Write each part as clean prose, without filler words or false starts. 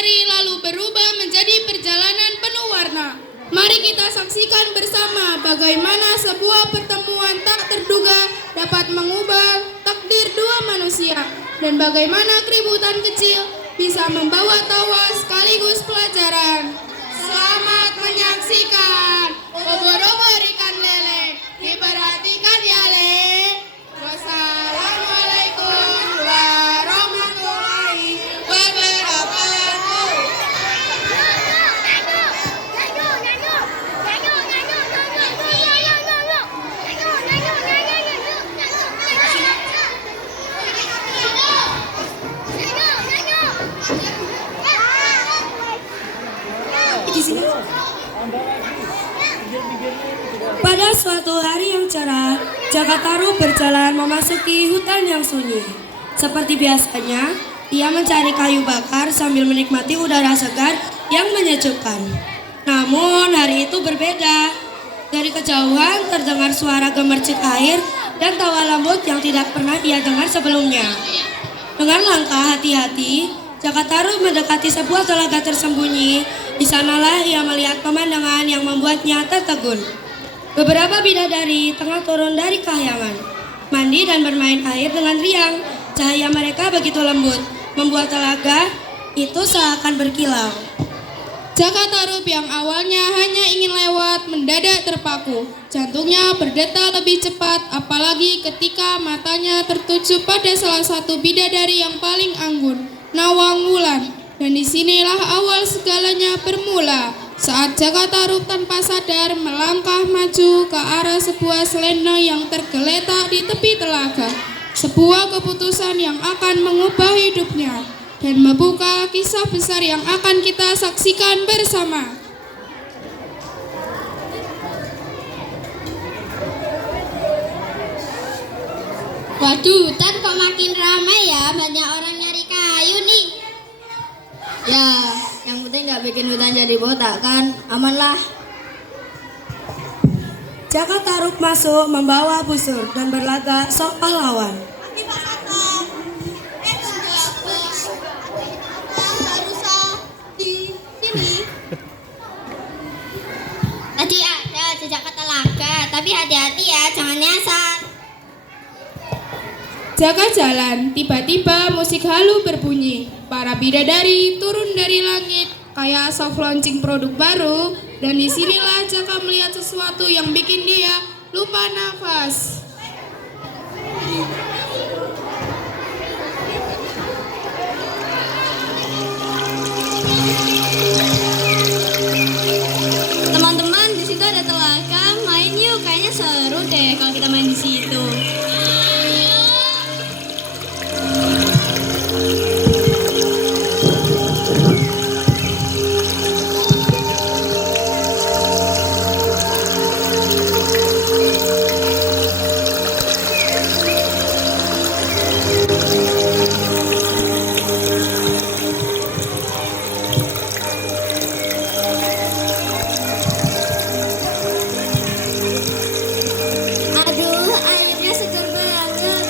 misteri lalu berubah menjadi perjalanan penuh warna. Mari kita saksikan bersama bagaimana sebuah pertemuan tak terduga dapat mengubah takdir dua manusia dan bagaimana keributan kecil bisa membawa tawa sekaligus pelajaran. Selamat menyaksikan ubur-ubur ikan lele. Diperhatikan ya, Le. Wassalamualaikum warahmatullahi wabarakatuh. Pada suatu hari yang cerah, Jakataru berjalan memasuki hutan yang sunyi. Seperti biasanya, ia mencari kayu bakar sambil menikmati udara segar yang menyejukkan. Namun hari itu berbeda. Dari kejauhan terdengar suara gemercik air dan tawa lembut yang tidak pernah ia dengar sebelumnya. Dengan langkah hati-hati, Jakataru mendekati sebuah telaga tersembunyi. Di sanalah ia melihat pemandangan yang membuatnya tertegun. Beberapa bidadari tengah turun dari kahyangan, mandi dan bermain air dengan riang. Cahaya mereka begitu lembut, membuat telaga itu seakan berkilau. Jakatarup yang awalnya hanya ingin lewat mendadak terpaku. Jantungnya berdetak lebih cepat, apalagi ketika matanya tertuju pada salah satu bidadari yang paling anggun, Nawang Wulan. Dan disinilah awal segalanya bermula. Saat Jakatarup tanpa sadar melangkah maju ke arah sebuah selendang yang tergeletak di tepi telaga. Sebuah keputusan yang akan mengubah hidupnya dan membuka kisah besar yang akan kita saksikan bersama. Waduh, hutan kok makin ramai ya, banyak orang nyari kayu nih. Ya, yang penting nggak bikin hutan jadi botak kan, aman lah. Jakatarup masuk membawa busur dan berlagak sok pahlawan. Tadi ada jejak ke telaga, tapi hati-hati ya, jangan nyasar. Jaka jalan, tiba-tiba musik halu berbunyi. Para bidadari turun dari langit kayak soft launching produk baru. Dan disinilah Jaka melihat sesuatu yang bikin dia lupa nafas. Teman-teman, di situ ada telaga, main yuk. Kayaknya seru deh kalau kita main di situ. Aduh, airnya segar banget.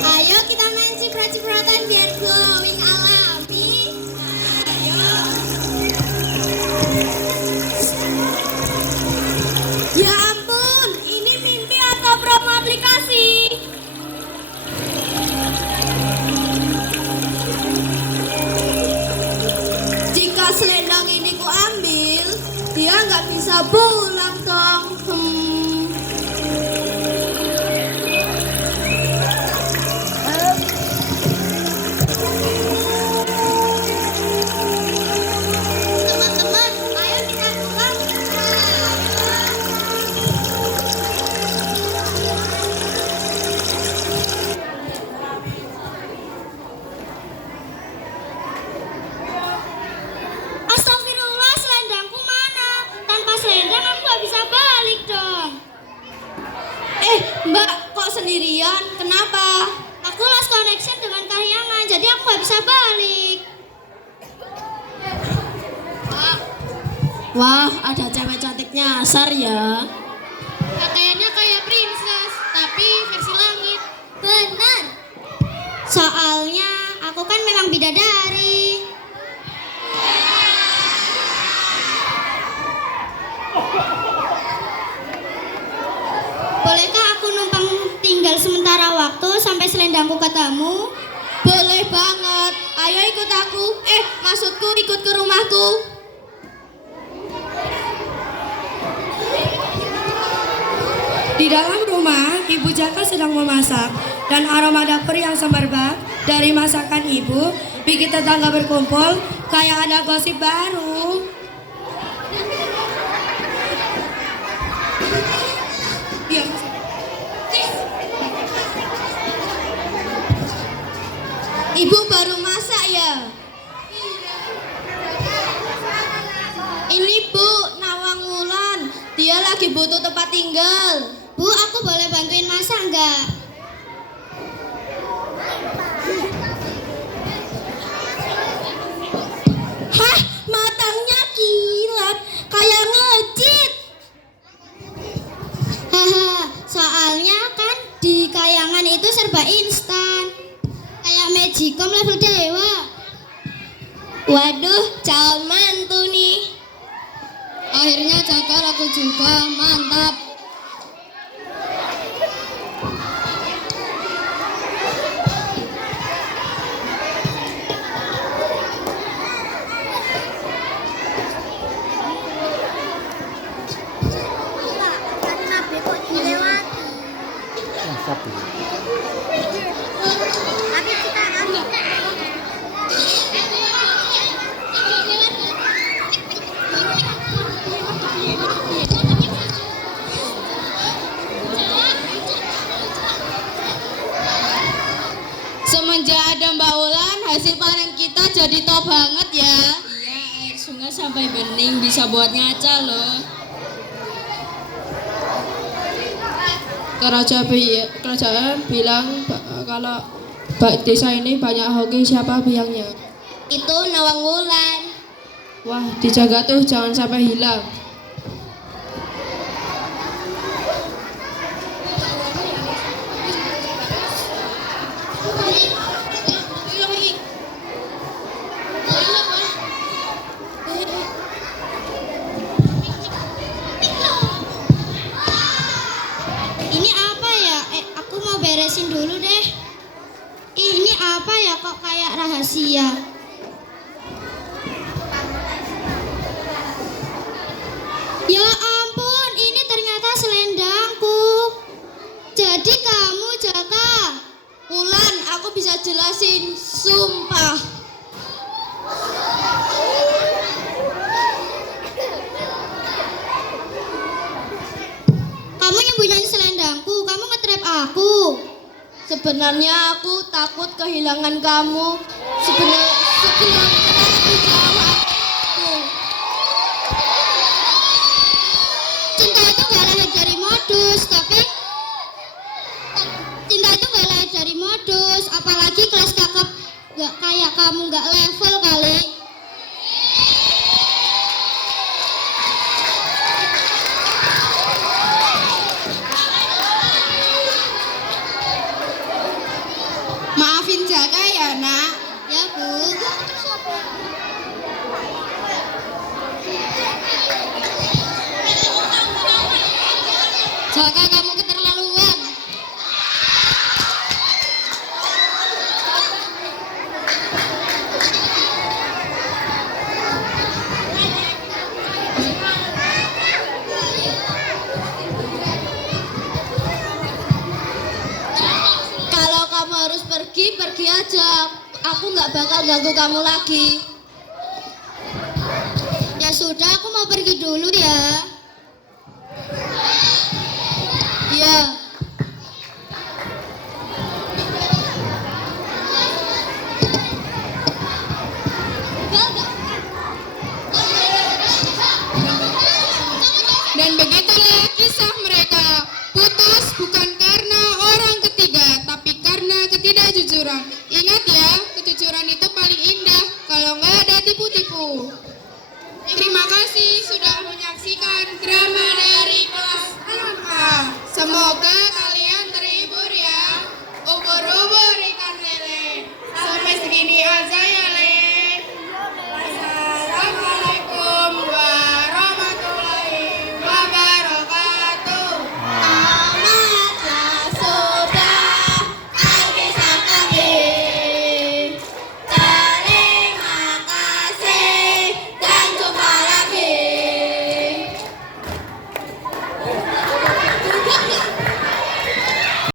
Ayo kita main ciprat-cipratan biar glowing alami. Ya ampun, ini mimpi atau promo aplikasi? Jika selendang ini ku ambil, dia nggak bisa pulang dong. Teman-teman, ayo kita pulang. Astagfirullah, selendangku mana? Tanpa selendang aku nggak bisa balik dong. Mbak, kok sendirian? Kenapa? Aku lost connection dengan kahyangan, jadi aku nggak bisa balik. Wah, ada cewek cantik nyasar ya. Pakaiannya kayak princess, tapi versi langit. Benar. Soalnya aku kan memang bidadari. selendangku katamu? Boleh banget. Ayo ikut aku. Maksudku ikut ke rumahku. Di dalam rumah, Ibu Jaka sedang memasak dan aroma dapur yang semerbak dari masakan ibu bikin tetangga berkumpul kayak ada gosip baru. Iya. Ibu baru masak ya? Ini Bu, Nawang Wulan. Dia lagi butuh tempat tinggal. Bu, aku boleh bantuin masak nggak? Hah, matangnya kilat, kayak ngecit. Haha, soalnya kan di kayangan itu serba instan. Kayak magicom level dewa. Waduh, calon mantu nih. Akhirnya Jaka laku juga, mantap. Semenjak ada Mbak Ulan, hasil panen kita jadi top banget ya. Iya, air sungai sampai bening bisa buat ngaca loh. Kerajaan bilang kalau desa ini banyak hoki, siapa bilangnya? Itu Nawang Wulan. Wah, dijaga tuh jangan sampai hilang. Ini apa ya? Aku mau beresin dulu deh. Ini apa ya kok kayak rahasia? Ya ampun, ini ternyata selendangku. Jadi kamu Jaka? Wulan, aku bisa jelasin, sumpah. Kamu nyembunyiin selendangku, kamu nge-trap aku. Sebenarnya aku takut kehilangan kamu. Sebenarnya aku jawab. Cinta itu gak lahir dari modus, tapi cinta itu gak lahir dari modus, apalagi kelas kakap gak kayak kamu gak level kali. Maafin Jaka ya, Nak. Ya Bu. Jaka, kamu keterlaluan. Kalau kamu harus pergi, pergi aja. Aku nggak bakal ganggu kamu lagi. Ya sudah, aku mau pergi dulu ya.